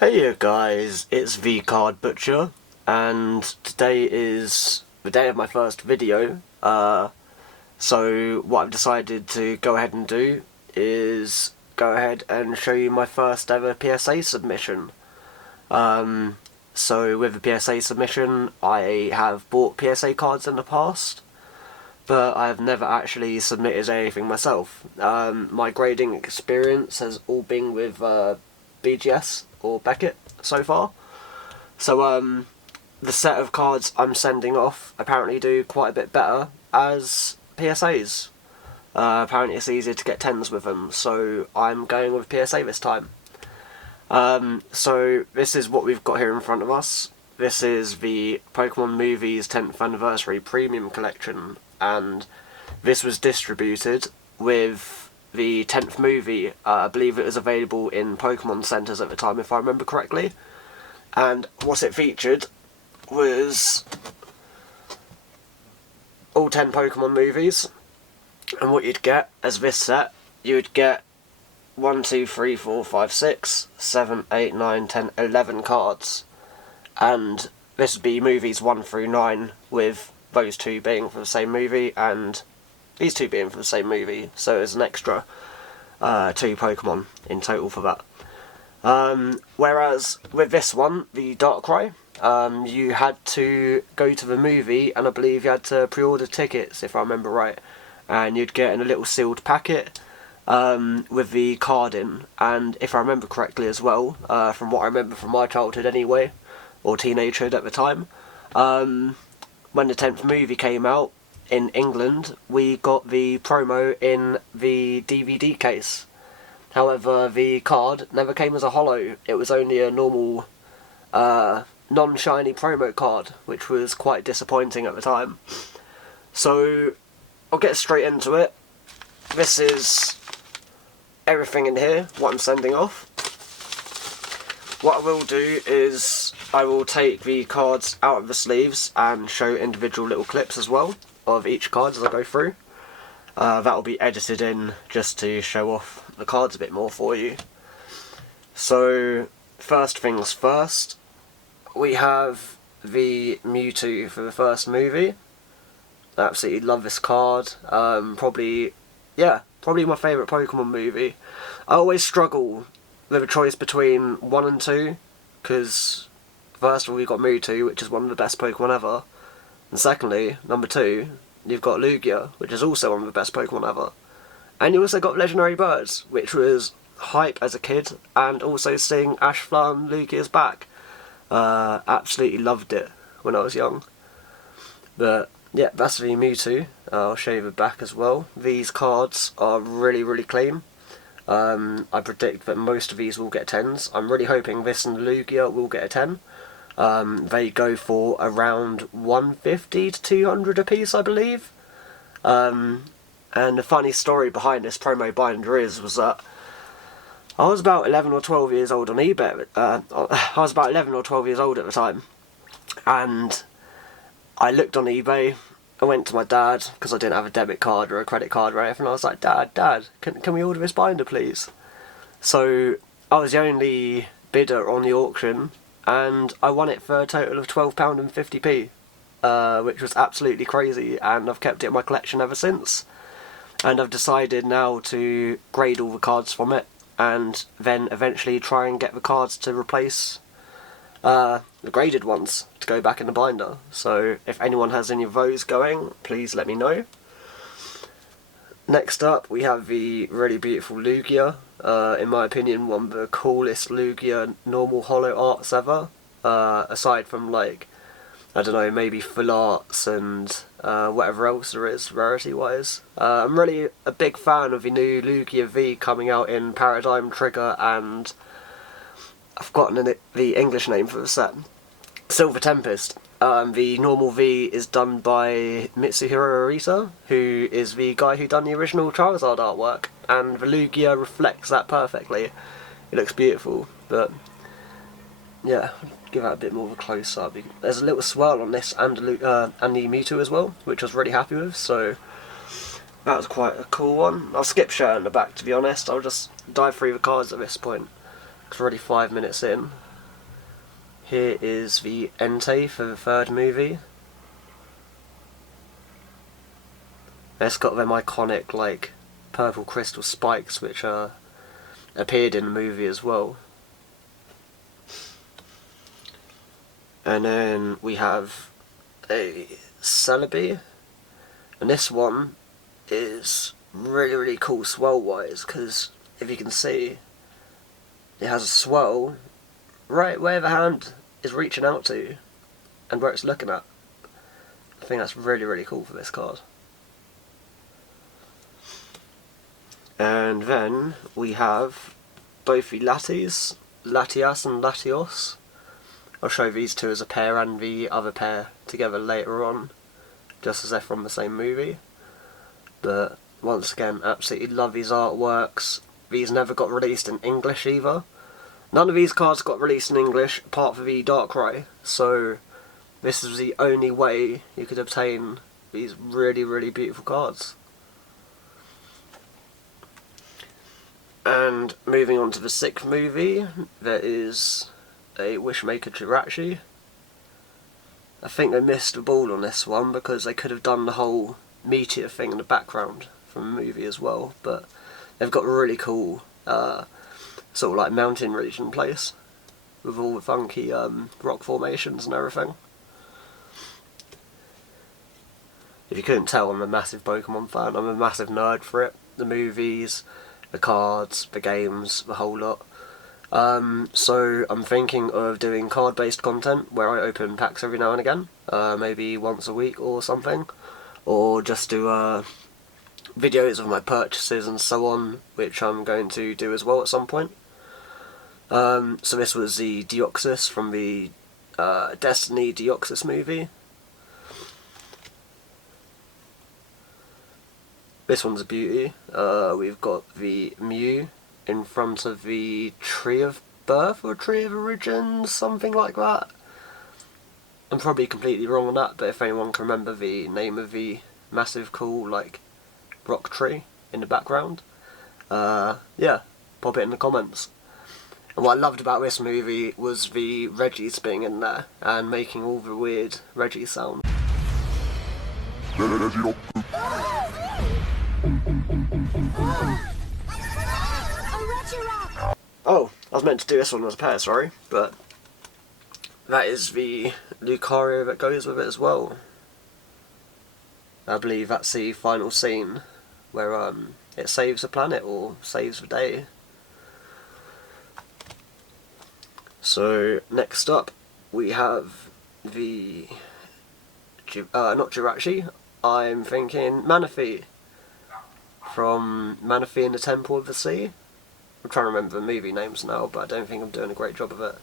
Hey guys, it's the Card Butcher, and today is the day of my first video. So what I've decided to go ahead and do is go ahead and show you my first ever PSA submission. So with the PSA submission, I have bought PSA cards in the past, but I've never actually submitted anything myself. My grading experience has all been with BGS or Beckett so far. So the set of cards I'm sending off apparently do quite a bit better as PSAs. Apparently it's easier to get 10s with them, so I'm going with PSA this time. So this is what we've got here in front of us. This is the Pokemon Movies 10th Anniversary Premium Collection, and this was distributed with the 10th movie. I believe it was available in Pokemon Centres at the time, if I remember correctly. And what it featured was all 10 Pokemon movies. And what you'd get as this set, you would get 1, 2, 3, 4, 5, 6, 7, 8, 9, 10, 11 cards. And this would be movies 1 through 9, with those two being for the same movie, and these two being for the same movie, so there's an extra 2 Pokemon in total for that. Whereas with this one, the Darkrai, you had to go to the movie, and I believe you had to pre-order tickets, if I remember right, and you'd get in a little sealed packet with the card in, and if I remember correctly as well, from what I remember from my childhood anyway, or teenagehood at the time, when the 10th movie came out, in England, we got the promo in the DVD case. However, the card never came as a holo. It was only a normal, non-shiny promo card, which was quite disappointing at the time. So, I'll get straight into it. This is everything in here, what I'm sending off. What I will do is, I will take the cards out of the sleeves and show individual little clips as well of each card as I go through. That will be edited in just to show off the cards a bit more for you. So, first things first, we have the Mewtwo for the first movie. I absolutely love this card. Probably my favourite Pokemon movie. I always struggle with a choice between 1 and 2, because first of all, we've got Mewtwo, which is one of the best Pokemon ever. And secondly, number 2, you've got Lugia, which is also one of the best Pokemon ever. And you also got Legendary Birds, which was hype as a kid, and also seeing Ashflar and Lugia's back. Absolutely loved it when I was young. But yeah, that's the Mewtwo. I'll show you the back as well. These cards are really, really clean. I predict that most of these will get 10s. I'm really hoping this and Lugia will get a 10. They go for around 150 to 200 a piece, I believe. And the funny story behind this promo binder was that I was about 11 or 12 years old on eBay. I was about 11 or 12 years old at the time, and I looked on eBay. I went to my dad, because I didn't have a debit card or a credit card or anything. I was like, Dad, can we order this binder, please? So I was the only bidder on the auction, and I won it for a total of £12.50p, which was absolutely crazy, and I've kept it in my collection ever since. And I've decided now to grade all the cards from it, and then eventually try and get the cards to replace the graded ones to go back in the binder. So if anyone has any of those going, please let me know. Next up, we have the really beautiful Lugia. In my opinion, one of the coolest Lugia normal holo arts ever. Aside from, like, I don't know, maybe full arts and whatever else there is, rarity-wise. I'm really a big fan of the new Lugia V coming out in Paradigm Trigger, and I've forgotten the English name for the set. Silver Tempest. The normal V is done by Mitsuhiro Arita, who is the guy who done the original Charizard artwork, and the Lugia reflects that perfectly. It looks beautiful, but yeah, give that a bit more of a close-up. There's a little swirl on this and the Mewtwo as well, which I was really happy with, so that was quite a cool one. I'll skip showing the back, to be honest. I'll just dive through the cards at this point. It's already 5 minutes in. Here is the Entei for the third movie. It's got them iconic, like, purple crystal spikes which appeared in the movie as well. And then we have a Celebi, and this one is really cool swirl wise, because if you can see, it has a swirl right where the hand is reaching out to and where it's looking at. I think that's really cool for this card. And then we have both the Latias and Latios. I'll show these two as a pair and the other pair together later on, just as they're from the same movie. But once again, absolutely love these artworks. These never got released in English either. None of these cards got released in English apart from the Darkrai, so this is the only way you could obtain these really beautiful cards. And moving on to the sixth movie, there is a Wishmaker Jirachi. I think they missed the ball on this one because they could have done the whole meteor thing in the background from the movie as well, but they've got a really cool sort of like mountain region place with all the funky rock formations and everything. If you couldn't tell, I'm a massive Pokemon fan. I'm a massive nerd for it. The movies, the cards, the games, the whole lot. So I'm thinking of doing card-based content where I open packs every now and again, maybe once a week or something, or just do videos of my purchases and so on, which I'm going to do as well at some point. So this was the Deoxys from the Destiny Deoxys movie. This one's a beauty. We've got the Mew in front of the Tree of Birth or Tree of Origin, something like that. I'm probably completely wrong on that, but if anyone can remember the name of the massive cool like rock tree in the background, yeah, pop it in the comments. And what I loved about this movie was the Regis being in there and making all the weird Reggie sounds. Oh, I was meant to do this one as a pair, sorry, but that is the Lucario that goes with it as well. I believe that's the final scene where it saves the planet or saves the day. So next up we have the not Jirachi, I'm thinking Manaphy from Manaphy in the Temple of the Sea. I'm trying to remember the movie names now, but I don't think I'm doing a great job of it.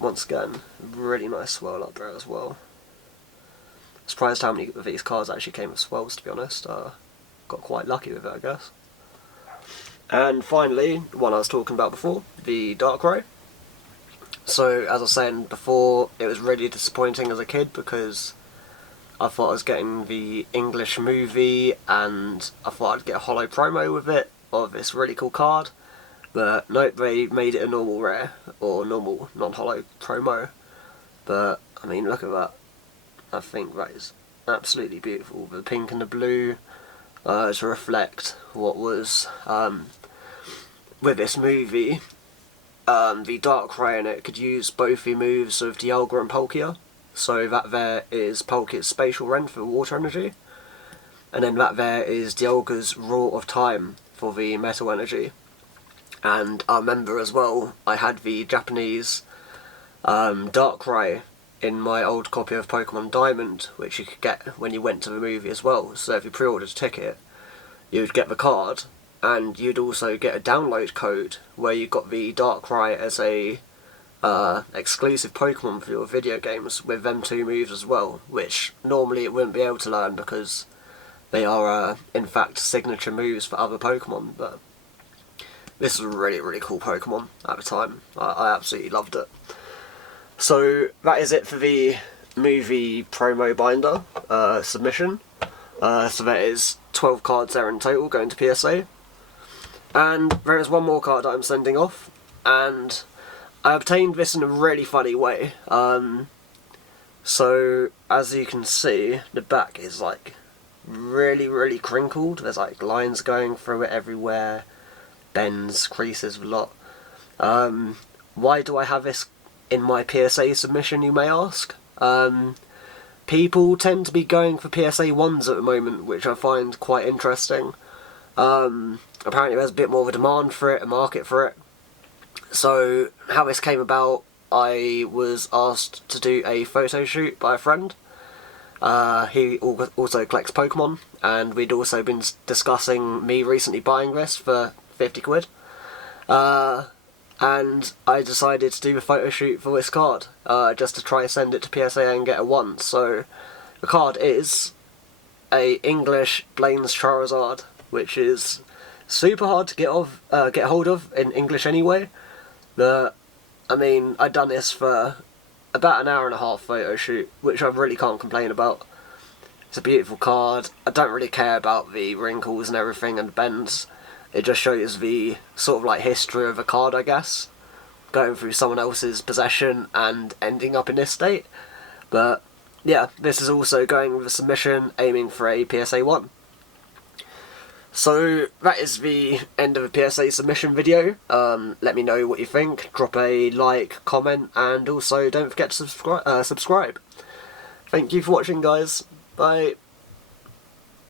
Once again, really nice swirl up there as well. Surprised how many of these cards actually came with swirls, to be honest. Got quite lucky with it, I guess. And finally, the one I was talking about before, the Darkrai. So, as I was saying before, it was really disappointing as a kid because I thought I was getting the English movie and I thought I'd get a holo promo with it of this really cool card. But nope, they made it a normal rare, or normal non-holo promo. But, I mean, look at that. I think that is absolutely beautiful. The pink and the blue to reflect what was with this movie. The Darkrai in it could use both the moves of Dialga and Palkia. So that there is Palkia's Spatial Rend for water energy. And then that there is Dialga's Roar of Time for the metal energy. And I remember as well, I had the Japanese Darkrai in my old copy of Pokemon Diamond, which you could get when you went to the movie as well. So if you pre-ordered a ticket, you would get the card, and you'd also get a download code where you got the Darkrai as a exclusive Pokemon for your video games with them two moves as well, which normally it wouldn't be able to learn because they are in fact signature moves for other Pokemon. But this was a really cool Pokemon at the time. I absolutely loved it. So that is it for the movie promo binder submission. So that is 12 cards there in total going to PSA. And there is one more card that I'm sending off, and I obtained this in a really funny way. So, as you can see, the back is like really crinkled. There's like lines going through it everywhere, bends, creases a lot. Why do I have this in my PSA submission, you may ask? People tend to be going for PSA 1s at the moment, which I find quite interesting. Apparently there's a bit more of a demand for it, a market for it. So, how this came about, I was asked to do a photo shoot by a friend. He also collects Pokemon, and we'd also been discussing me recently buying this for 50 quid. And I decided to do a photo shoot for this card, just to try send it to PSA and get a 1. So, the card is a English Blaine's Charizard, which is super hard to get hold of in English anyway. But, I mean, I'd done this for about an hour and a half photo shoot, which I really can't complain about. It's a beautiful card. I don't really care about the wrinkles and everything and the bends. It just shows the sort of like history of a card, I guess. Going through someone else's possession and ending up in this state. But, yeah, this is also going with a submission aiming for a PSA 1. So, that is the end of a PSA submission video. Let me know what you think, drop a like, comment, and also don't forget to subscribe. Thank you for watching, guys. Bye.